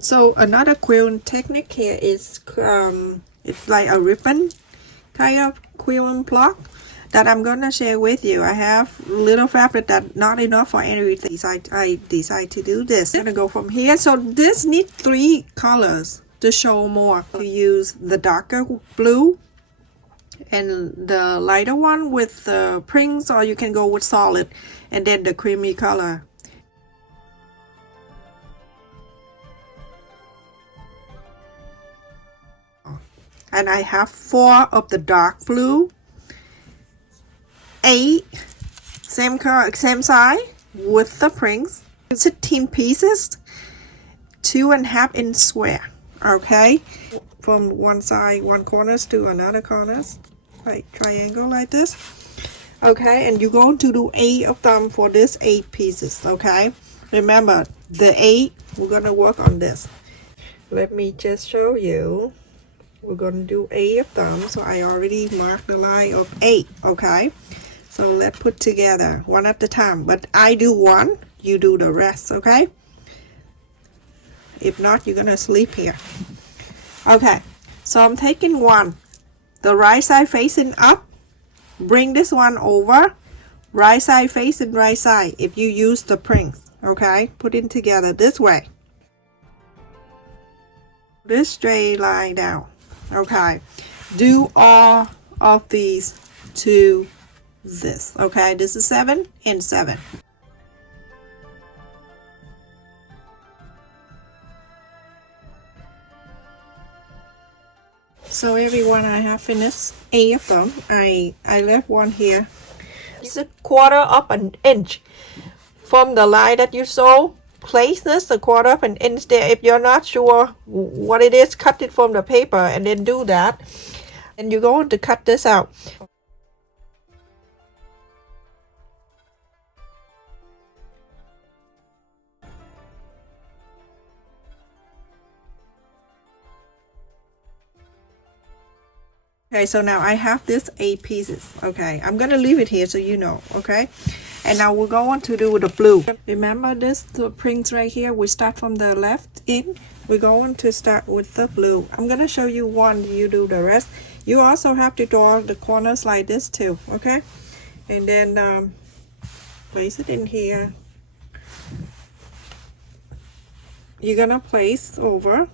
So another quilt technique here is it's like a ribbon kind of quilt block that I'm gonna share with you. I have little fabric that not enough for everything. I decide to do this. I'm gonna go from here. So this needs 3 colors to show more. To use the darker blue and the lighter one with the prints, or you can go with solid and then the creamy color. And I have 4 of the dark blue, 8 same color, same size with the prints, 16 pieces, 2.5 inch square. Okay, from one side, one corners to another corners, like triangle like this. Okay, and you're going to do 8 of them for this 8 pieces. Okay, remember the 8, we're gonna work on this. Let me just show you. We're going to do 8 of them, so I already marked the line of 8. Okay, so let's put together one at a time, but I do one, you do the rest. Okay, if not, you're gonna sleep here. Okay, so I'm taking one, the right side facing up, bring this one over, right side facing right side if you use the prints. Okay, put it together this way, this straight line down. Okay, do all of these to this. Okay, this is 7 and 7. So everyone, I have finished 8 of them. I left one here. It's a 1/4 of an inch from the line that you sew. Place this a 1/4 of an inch there. If you're not sure what it is, cut it from the paper and then do that. And you're going to cut this out. Okay, so now I have this 8 pieces. Okay, I'm gonna leave it here so you know. Okay, and now we're going to do the blue. Remember this, the prints right here, we start from the left in. We're going to start with the blue. I'm gonna show you one, you do the rest. You also have to draw the corners like this too. Okay, and then place it in here. You're gonna place over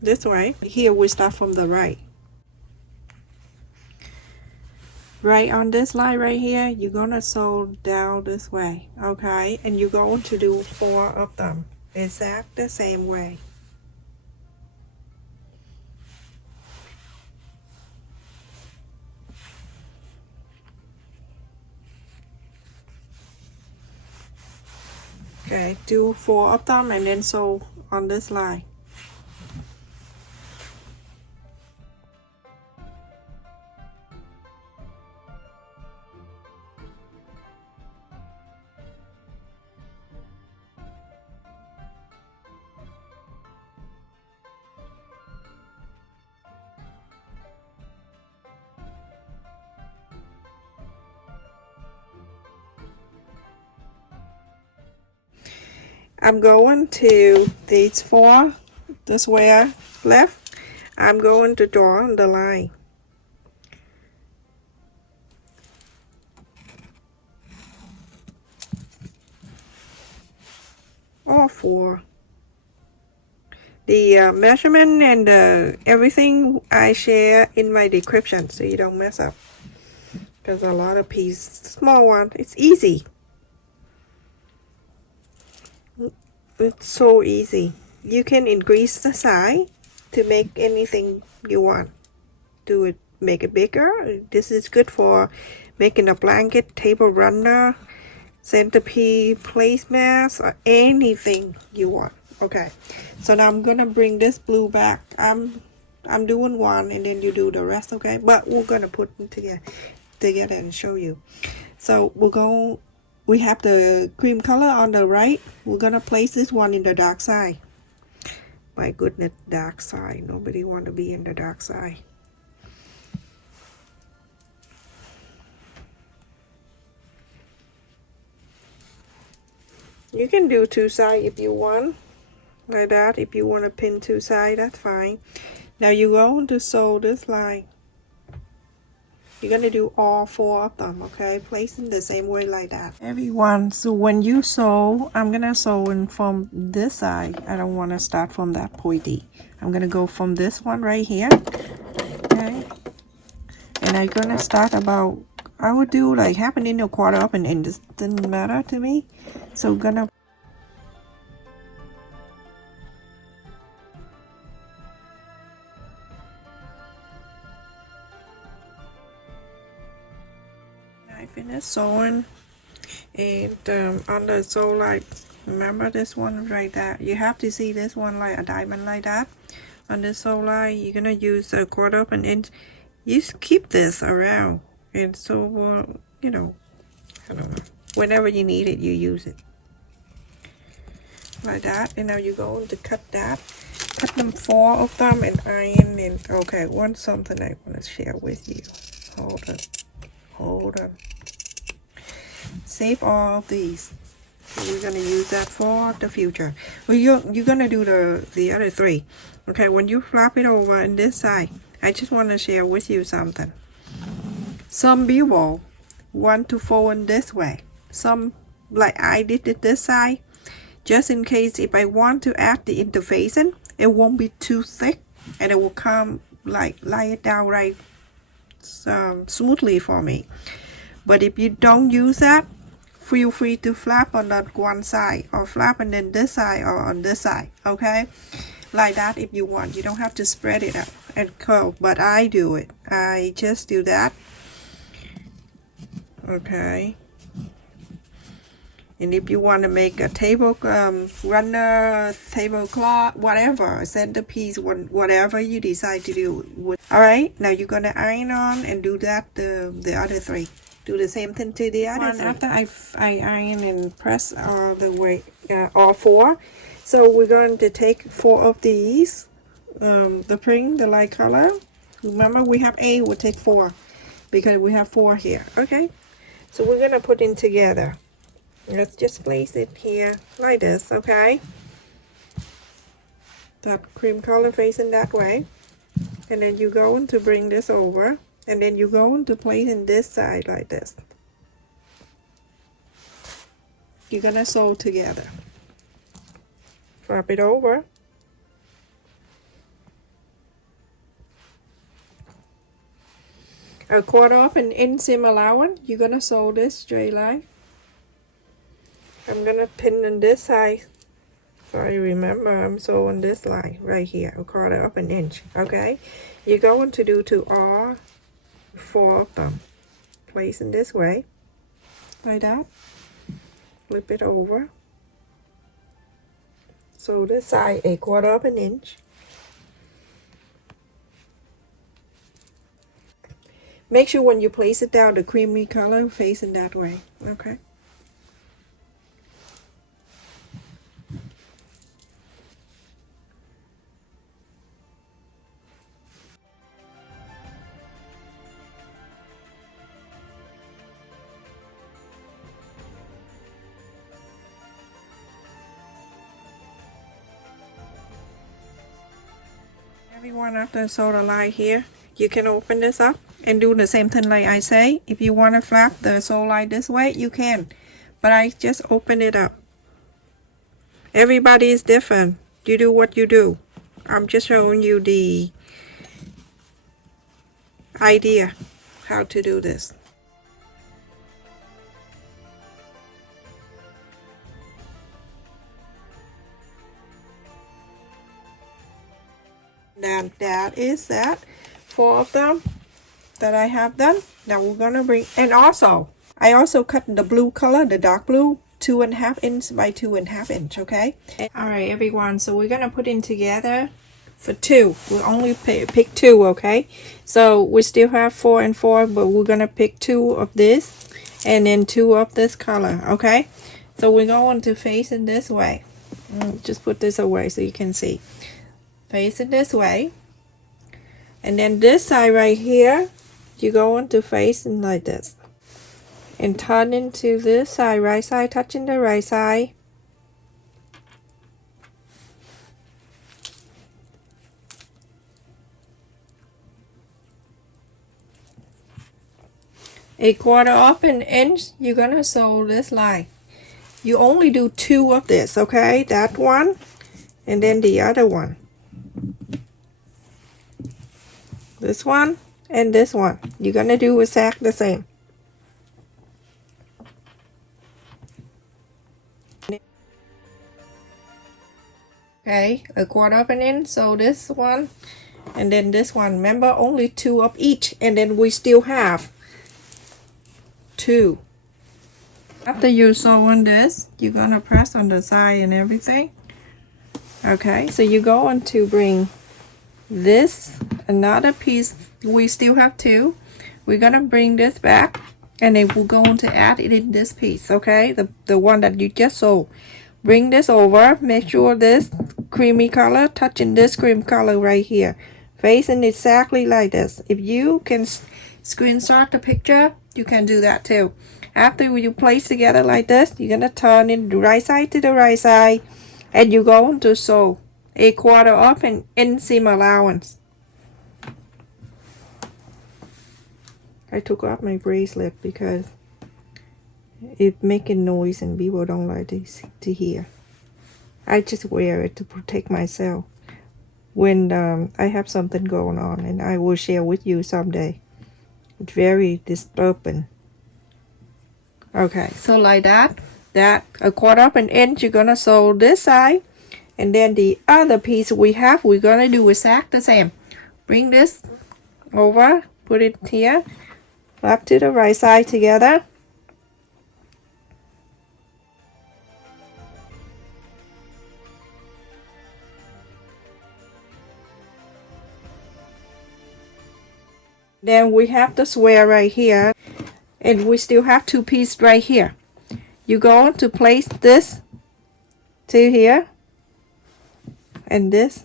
this way. Here we start from the right. Right on this line right here, you're gonna sew down this way. Okay, and you're going to do 4 of them exact the same way. Okay, do 4 of them and then sew on this line. I'm going to these 4, the square left, I'm going to draw the line. All 4. The measurement and everything I share in my description so you don't mess up. Because a lot of pieces, small one, it's easy. It's so easy. You can increase the size to make anything you want. Do it, make it bigger. This is good for making a blanket, table runner, centerpiece, placemats, or anything you want. Okay, so now I'm gonna bring this blue back. I'm doing one and then you do the rest. Okay, but we're gonna put them together and show you. So we have the cream color on the right. We're gonna place this one in the dark side. My goodness, dark side. Nobody want to be in the dark side. You can do 2 sides if you want. like that. If you want to pin two sides, that's fine. Now you're going to sew this line. You're going to do all four of them, okay? Placing the same way like that. Everyone, so when you sew, I'm going to sew in from this side. I don't want to start from that pointy. I'm going to go from this one right here, okay? And I'm going to start about, I would do like half an inch or quarter of an inch. It doesn't matter to me. So I'm going to I finished sewing, and on the sew line, remember this one right there, you have to see this one like a diamond like that. On the sew line, you're gonna use a quarter of an inch. You keep this around, and so you know, I don't know, whenever you need it, you use it like that. And now you're going to cut that, cut them, four of them, and iron. And okay, one something I want to share with you. Hold on. Save all of these. So we're gonna use that for the future. Well, you're gonna do the other three. Okay, when you flop it over on this side, I just want to share with you something. Some people want to fold in this way. Some, like I did it this side, just in case if I want to add the interfacing, it won't be too thick, and it will come like lie it down right smoothly for me. But if you don't use that, feel free to flap on that one side, or flap and then this side, or on this side, okay? Like that if you want. You don't have to spread it out and curl, but I do it. I just do that. Okay. And if you want to make a table, runner, tablecloth, whatever, centerpiece, whatever you decide to do. Alright, now you're going to iron on and do that, the other three. Do the same thing to the other three. After I iron and press all the way, all four. So we're going to take four of these, the print, the light color. Remember we have 8, we'll take 4, because we have 4 here. Okay, so we're going to put in together. Let's just place it here like this, okay? That cream color facing that way. And then you're going to bring this over. And then you're going to place in this side like this. You're going to sew together. Flip it over. A quarter of an inch seam allowance. You're going to sew this straight line. I'm gonna pin on this side, so I remember I'm sewing this line right here, a quarter of an inch. Okay, you're going to do to all 4 of them. Place in this way, like that. Flip it over. Sew this side a quarter of an inch. Make sure when you place it down, the creamy color facing that way. Okay. Everyone, after sew the line here, you can open this up and do the same thing like I say. If you want to flap the sew line this way, you can, but I just open it up. Everybody is different. You do what you do. I'm just showing you the idea how to do this. Now that is that. 4 of them that I have done. Now we're gonna bring, and also I also cut the blue color, the dark blue, 2.5 inch by 2.5 inch. Okay. All right, everyone. So we're gonna put in together for 2. We'll only pick 2. Okay. So we still have 4 and 4, but we're gonna pick 2 of this, and then 2 of this color. Okay. So we're going to face it this way. Just put this away so you can see. Face it this way, and then this side right here, you're going to face it like this, and turn into this side, right side touching the right side, 1/4 of an inch, you're gonna sew this line. You only do 2 of this, okay? That one and then the other one. This one and this one. You're gonna do exactly the same. Okay, 1/4 of an inch, so this one and then this one. Remember, only 2 of each, and then we still have 2. After you sew on this, you're gonna press on the side and everything. Okay, so you're going to bring this, another piece, we still have 2. We're gonna bring this back, and then we're going to add it in this piece, okay? The one that you just sewed. Bring this over, make sure this creamy color touching this cream color right here, facing exactly like this. If you can screenshot the picture, you can do that too. After you place together like this, you're gonna turn it the right side to the right side, and you're going to sew 1/4 of an inseam allowance. I took off my bracelet because it's making noise and people don't like to hear. I just wear it to protect myself when I have something going on, and I will share with you someday. It's very disturbing. Okay, so like that 1/4 of an inch, you're gonna sew this side, and then the other piece we're gonna do exactly the same. Bring this over, put it here, up to the right side together. Then we have the square right here, and we still have 2 pieces right here. You're going to place this to here, and this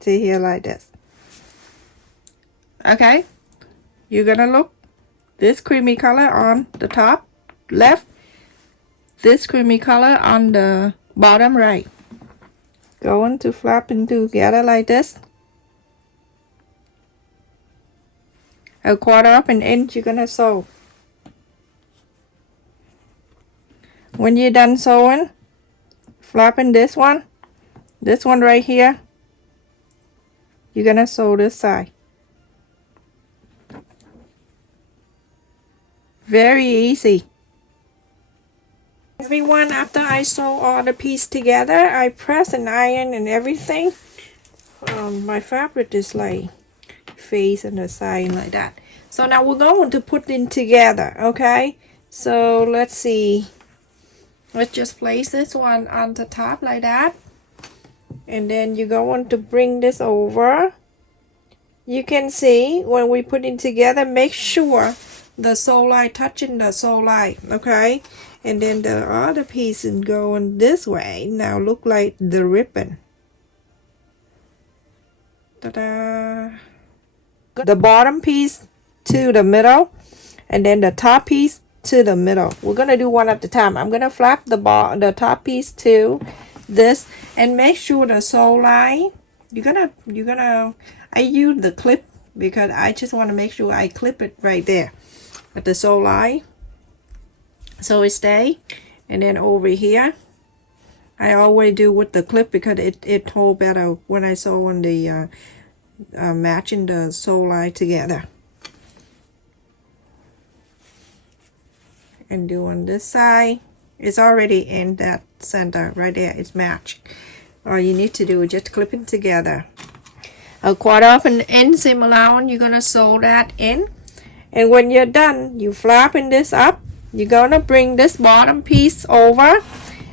to here like this. Okay, you're gonna look this creamy color on the top left, this creamy color on the bottom right. Going to flap it together like this. 1/4 of an inch, you're gonna sew. When you're done sewing, flapping this one right here, you're gonna sew this side. Very easy. Everyone, after I sew all the pieces together, I press and iron and everything. My fabric is like face on the side like that. So now we're going to put them together, okay? So let's see. Let's just place this one on the top like that. And then you're going to bring this over. You can see when we put it together, make sure the sew line touching the sew line, okay? And then the other piece is going this way. Now look like the ribbon. Ta-da! The bottom piece to the middle, and then the top piece to the middle. We're gonna do one at a time. I'm gonna flap the top piece to this, and make sure the sew line. You're gonna. I use the clip because I just want to make sure I clip it right there at the sew line, so it stay. And then over here, I always do with the clip because it hold better when I sew on the matching the sew line together. And do on this side, it's already in that center right there, it's matched. All you need to do is just clip it together. 1/4 of an inch seam allowance, you're gonna sew that in, and when you're done, you flapping this up. You're gonna bring this bottom piece over,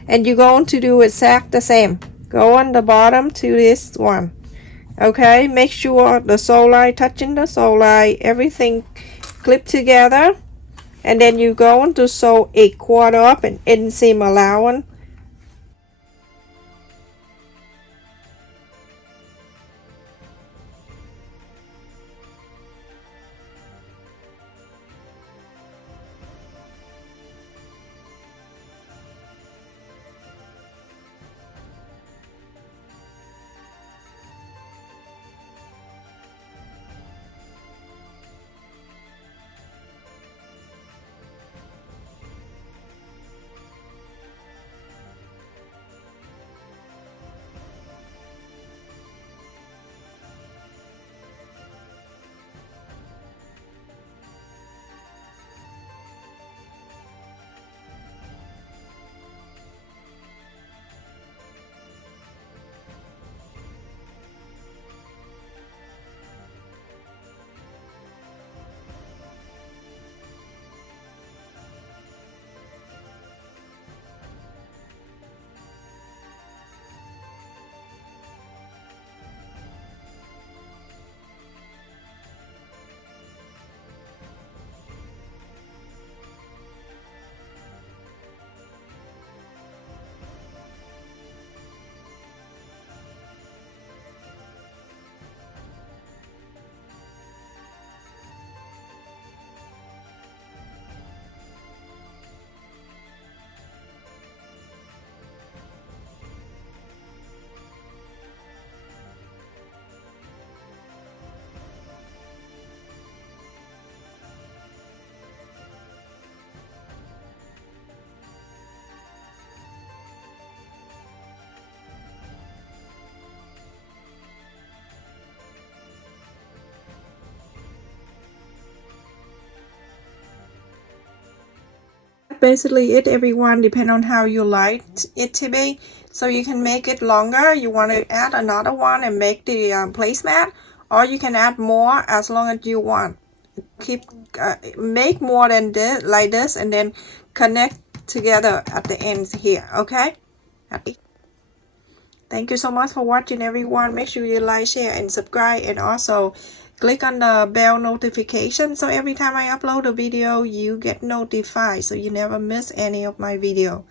and you're going to do exact the same. Go on the bottom to this one. Okay, make sure the sew line touching the sew line, everything clip together. And then you're going to sew 1/4 of an inseam allowance. basically it, everyone. Depend on how you like it to be. So you can make it longer. You want to add another one and make the placemat, or you can add more as long as you want. Keep make more than this, like this, and then connect together at the ends here. Okay. Thank you so much for watching, everyone. Make sure you like, share, and subscribe, and also click on the bell notification so every time I upload a video you get notified so you never miss any of my video.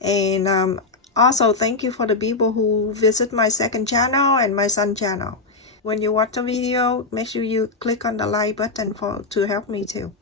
And also thank you for the people who visit my second channel and my son channel. When you watch a video, make sure you click on the like button to help me too.